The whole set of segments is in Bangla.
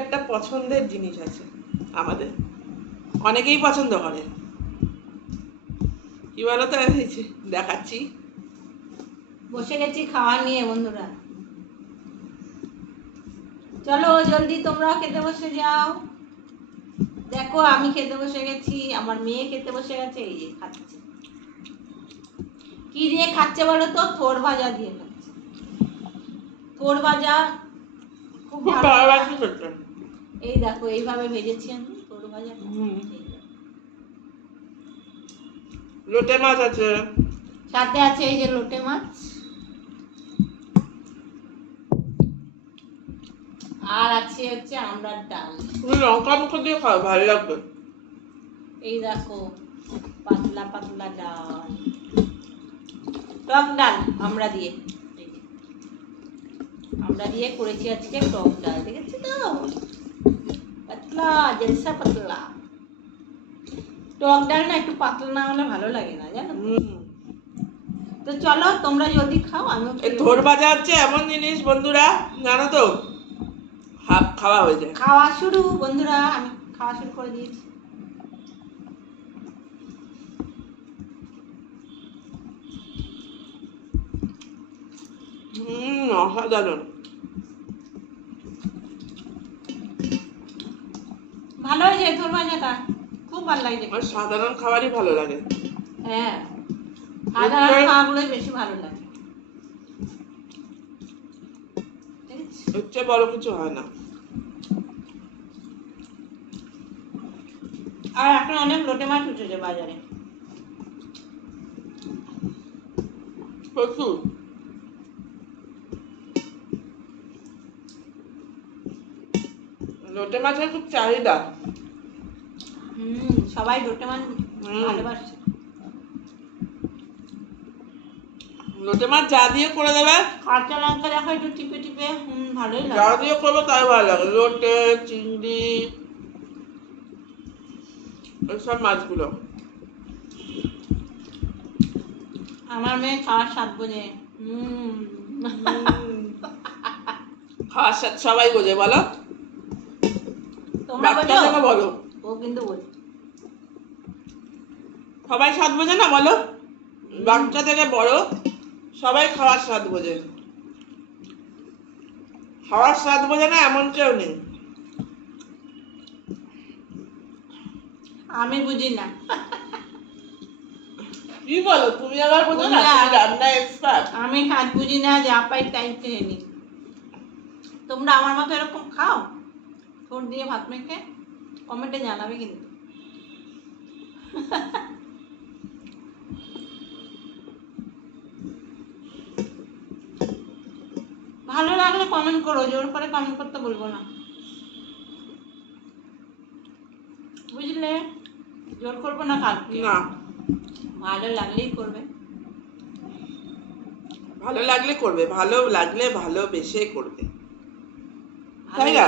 একটা পছন্দের জিনিস আছে আমাদের, অনেকেই পছন্দ করে। কি বলতো, দেখাচ্ছি। বসে গেছি খাওয়া নিয়ে বন্ধুরা, চলো জলদি তোমরাও খেতে বসে যাও। দেখো আমি খেতে বসে গেছি, আমার মেয়ে খেতে বসে গেছে, এই যে খাচ্ছে। কি দিয়ে খাচ্ছে বলো তো? থোড় ভাজা দিয়ে খাচ্ছে। থোড় ভাজা খুব ভালো লাগে। এই দেখো এইভাবে ভেজেছি আমি থোড় ভাজা। লোটে মাছ আছে, সাথে আছে এই যে লোটে মাছ, আর আছে হচ্ছে আমড়ার ডাল। তুমি লঙ্কা মুখো দিয়ে খাও, ভালো লাগবে। এই দেখো পাতলা পাতলা ডাল, টক ডাল আমরা দিয়ে, আমরা দিয়ে করেছি আজকে টক ডাল। দেখেছি তো, পাতলা জলসা পাতলা। টক ডাল না একটু পাতলা না হলে ভালো লাগে না, জানো? তো চলো তোমরা যদি খাও আমিও। এই থোড় ভাজা হচ্ছে এমন জিনিস বন্ধুরা, জানো তো, হাফ খাওয়া হয়ে যায়। খাওয়া শুরু বন্ধুরা, আমি খাওয়া শুরু করে দিয়েছি। অসাধারণ। ভালো হয়েছে থোর ভাজাটা, খুব ভালো লাগছে। সাধারণ খাবারই ভালো লাগে। হ্যাঁ, সাধারণ খাওয়াগুলোই বেশি ভালো লাগে। হচ্ছে বড় কিছু হয় না। আর এখন অনেক লোটে মাছ উঠেছে বাজারে, প্রচুর। লোটে মাছের খুব চাহিদা। সবাই লোটে মাছ ভালোবাসে। লোটে মাছ যা দিয়ে করে দেবে, কাঁচা লঙ্কা দেখো একটু টিপে টিপে, ভালোই লাগে। যা দিয়ে করবো তাই ভালো লাগে। লোটে, চিংড়ি, ওইসব মাছগুলো। আমার মেয়ে খাওয়ার স্বাদ বোঝে। খাওয়ার স্বাদ সবাই বোঝে বলো, তোমরা বাচ্চা থেকে বলো। ও কিন্তু বোঝে। সবাই স্বাদ বোঝে না বলো, বাচ্চা থেকে বড় সবাই খাওয়ার স্বাদ বোঝে। খাওয়ার স্বাদ বোঝে না এমন কেউ নেই। আমি বুঝি না। কি বলো তুমি, আবার বোঝো না? তুমি রান্না এক্সপার্ট। আমি হাত বুঝি না, যা পাই তাই খেয়ে নি। তোমরা আমার মতো এরকম খাও ঠোঁট দিয়ে ভাত মেখে? কমেন্টে জানাবে কিন্তু। ভালো লাগলে কমেন্ট করো, জোর করে কমেন্ট করতে বলবো না, বুঝলে? জোর করবো না কালকে, না, ভালো লাগলেই করবে। ভালো লাগলে করবে, ভালো লাগলে ভালোবেসে করবে, তাই না?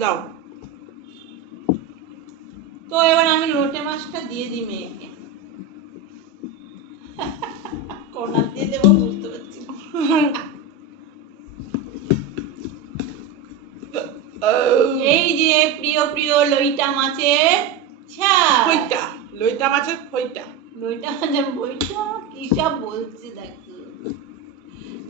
দাও। তো এবার আমি লোটে মাছটা দিয়ে দিই মেয়েকে। কোনার দিয়ে দেবো বুঝতে পারছি। এই যে প্রিয় প্রিয় লইটা মাছের ফইটা, লইটা মাছের ফইটা। লইটা মাছের বইটা কি সব বলছে দেখো।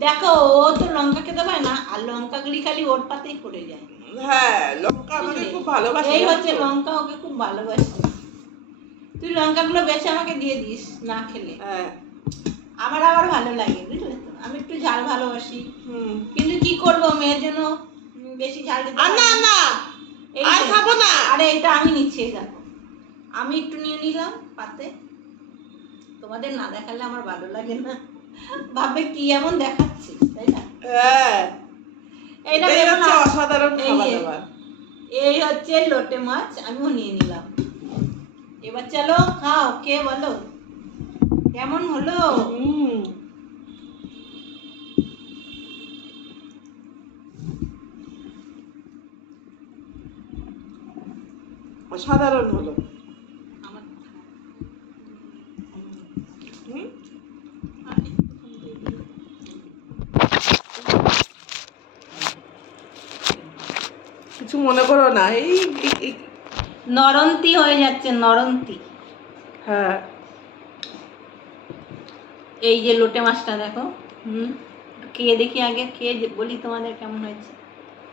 দেখো ও তো লঙ্কা খেতে পায় না, আর লঙ্কাগুলি খালি ওর পাতেই পড়ে যায়। হ্যাঁ, লঙ্কা আমাকে খুব ভালোবাসে। এই হচ্ছে লঙ্কা, ওকে খুব ভালোবাসে। তুই লঙ্কাগুলো বেশি আমাকে দিয়ে দিস না খেলে। হ্যাঁ, আমার আবার ভালো লাগে, বুঝলে তো, আমি একটু ঝাল ভালোবাসি। কিন্তু কি করবো, মেয়ের জন্য বেশি ঝাল দিতে আর না না, আর খাবো না। আরে এটা আমি নিচ্ছি, এই দেখো আমি একটু নিয়ে নিলাম পাতে। তোমাদের না দেখালে আমার ভালো লাগে না, ভাবে কি এমন দেখাচ্ছি, তাই না? হ্যাঁ, এইটা এই হচ্ছে অসাধারণ খাবার এই দাবার। এই হচ্ছে লোটে মাছ, আমিও নিয়ে নিলাম। এবার চলো খাও, কে বলো কেমন হলো? অসাধারণ হলো। কিছু মনে করো না, এই নরন্তি হয়ে যাচ্ছে, নরন্তি। হ্যাঁ এই যে লোটে মাছটা দেখো, খেয়ে দেখি আগে, খেয়ে বলি তোমাদের কেমন হয়েছে।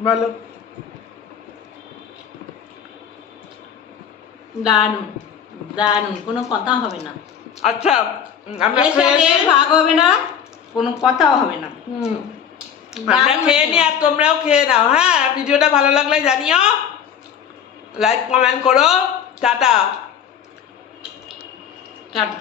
বলো। দারুণ দারুণ, কোনো কথা হবে না। আচ্ছা আমরা এর খেয়ে সাথে নিই। ভাগ হবে না, কোনো কথাও হবে না। আমরা দারুণ খেয়ে হয়েছে। নিই আর তোমরাও খেয়ে নাও। হ্যাঁ, ভিডিওটা ভালো লাগলে জানিও, লাইক কমেন্ট করো। টাটা। টাটা।